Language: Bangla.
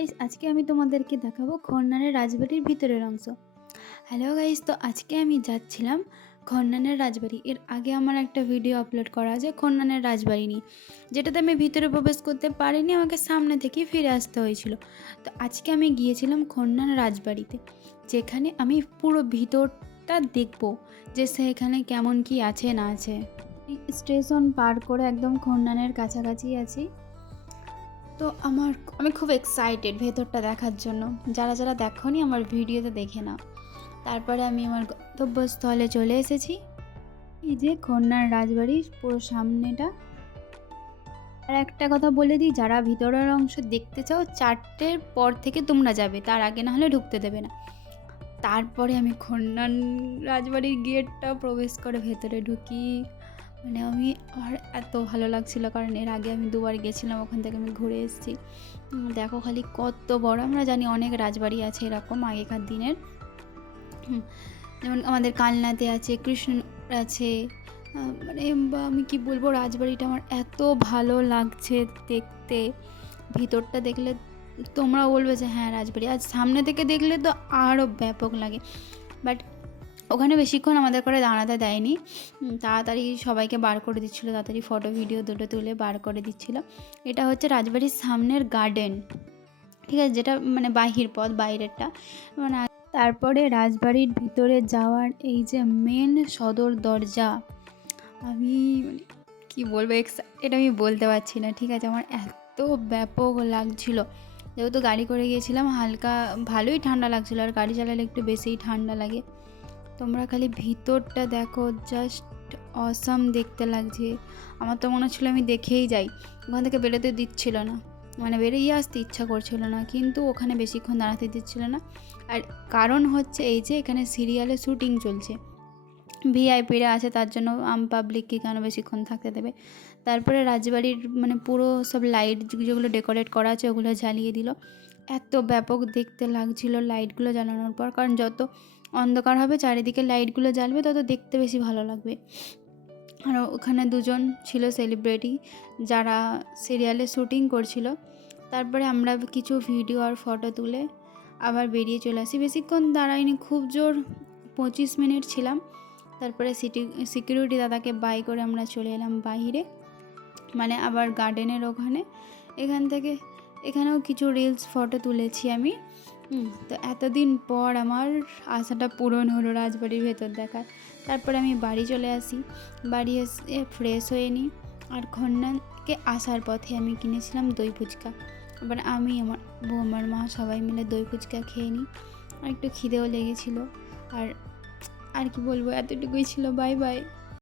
গাইস, আজকে আমি তোমাদেরকে দেখাবো খন্নানের রাজবাড়ির ভিতরের অংশ। হ্যালো গাইস, তো আজকে আমি যাচ্ছিলাম খন্নানের রাজবাড়ি। এর আগে আমার একটা ভিডিও আপলোড করা আছে খন্নানের রাজবাড়ি নিয়ে, যেটাতে আমি ভিতরে প্রবেশ করতে পারিনি, আমাকে সামনে থেকেই ফিরে আসতে হয়েছিল। তো আজকে আমি গিয়েছিলাম খন্নান রাজবাড়িতে, যেখানে আমি পুরো ভিতরটা দেখব, যে সেখানে কেমন কি আছে না আছে। স্টেশন পার করে একদম খন্নানের কাছাকাছি আছি। তো আমি খুব এক্সাইটেড ভেতরটা দেখার জন্য। যারা যারা দেখোনি আমার ভিডিওতে দেখে নাও। তারপরে আমি আমার গন্তব্যস্থলে চলে এসেছি। এই যে খন্নার রাজবাড়ির পুরো সামনেটা। আর একটা কথা বলে দিই, যারা ভিতরের অংশ দেখতে চাও 4টের পর থেকে তোমরা যাবে, তার আগে না হলে ঢুকতে দেবে না। তারপরে আমি খন্নান রাজবাড়ির গেটটা প্রবেশ করে ভেতরে ঢুকি। আমার এত ভালো লাগছিল, কারণ এর আগে আমি 2বার গেছিলাম, ওখান থেকে আমি ঘুরে এসেছি। দেখো খালি কত বড়। আমরা জানি অনেক রাজবাড়ি আছে এরকম আগেকার দিনের, যেমন আমাদের কালনাতে আছে, কৃষ্ণ আছে। আমি কি বলবো, রাজবাড়িটা আমার এত ভালো লাগছে দেখতে। ভিতরটা দেখলে তোমরা বলবে যে হ্যাঁ রাজবাড়ি, আর সামনে থেকে দেখলে তো আরও ব্যাপক লাগে। বাট ওখানে বেশিক্ষণ আমাদের করে দাঁড়াতে দেয়নি, তাড়াতাড়ি সবাইকে বার করে দিচ্ছিলো, তাড়াতাড়ি ফটো ভিডিও দুটো তুলে বার করে দিচ্ছিলো। এটা হচ্ছে রাজবাড়ির সামনের গার্ডেন, ঠিক আছে, যেটা বাহির পথ, বাইরেরটা। মানে তারপরে রাজবাড়ির ভিতরে যাওয়ার এই যে মেন সদর দরজা, আমি কি বলবো, এটা আমি বলতে পারছি না, ঠিক আছে। আমার এত ব্যাপক লাগছিল, যেহেতু গাড়ি করে গিয়েছিলাম, হালকা ভালোই ঠান্ডা লাগছিলো, আর গাড়ি চালালে একটু বেশিই ঠান্ডা লাগে। তোমরা খালি ভিতরটা দেখো, জাস্ট অসাম দেখতে লাগছে। আমার তো মনে হচ্ছিলো আমি দেখেই যাই। ওখান থেকে বেরোতে দিচ্ছিল না, বেরিয়ে আসতে ইচ্ছা করছিল না, কিন্তু ওখানে বেশিক্ষণ দাঁড়াতে দিচ্ছিল না। আর কারণ হচ্ছে এই যে এখানে সিরিয়ালে শ্যুটিং চলছে, ভিআইপিরা আছে, তার জন্য পাবলিককে কেন বেশিক্ষণ থাকতে দেবে। তারপরে রাজবাড়ির পুরো সব লাইট যেগুলো ডেকোরেট করা আছে ওগুলো জ্বালিয়ে দিল। এত ব্যাপক দেখতে লাগছিল লাইটগুলো জ্বালানোর পর, কারণ যত অন্ধকার হবে চারিদিকে লাইটগুলো জ্বালবে তত দেখতে বেশি ভালো লাগবে। আর ওখানে 2জন ছিল সেলিব্রিটি, যারা সিরিয়ালে শ্যুটিং করছিল। তারপরে আমরা কিছু ভিডিও আর ফটো তুলে আবার বেরিয়ে চলে আসি। বেশিক্ষণ দাঁড়াইনি, খুব জোর 25 মিনিট ছিলাম। তারপরে সিকিউরিটি দাদাকে বাই করে আমরা চলে এলাম বাইরে, আবার গার্ডেনের ওখানে। এখানেও কিছু রিলস ফটো তুলেছি আমি। তো এতদিন পর আমার আশাটা পূরণ হলো রাজবাড়ির ভেতর দেখার। তারপরে আমি বাড়ি চলে আসি, বাড়ি এসে ফ্রেশ হয়ে নিই। আর খন্নানকে আসার পথে আমি কিনেছিলাম দই ফুচকা। আবার আমি, আমার বউ, আমার মা সবাই মিলে দই ফুচকা খেয়ে নিই। আর একটু খিদেও লেগেছিলো। আর কি বলবো, এতটুকুই ছিল। Bye bye.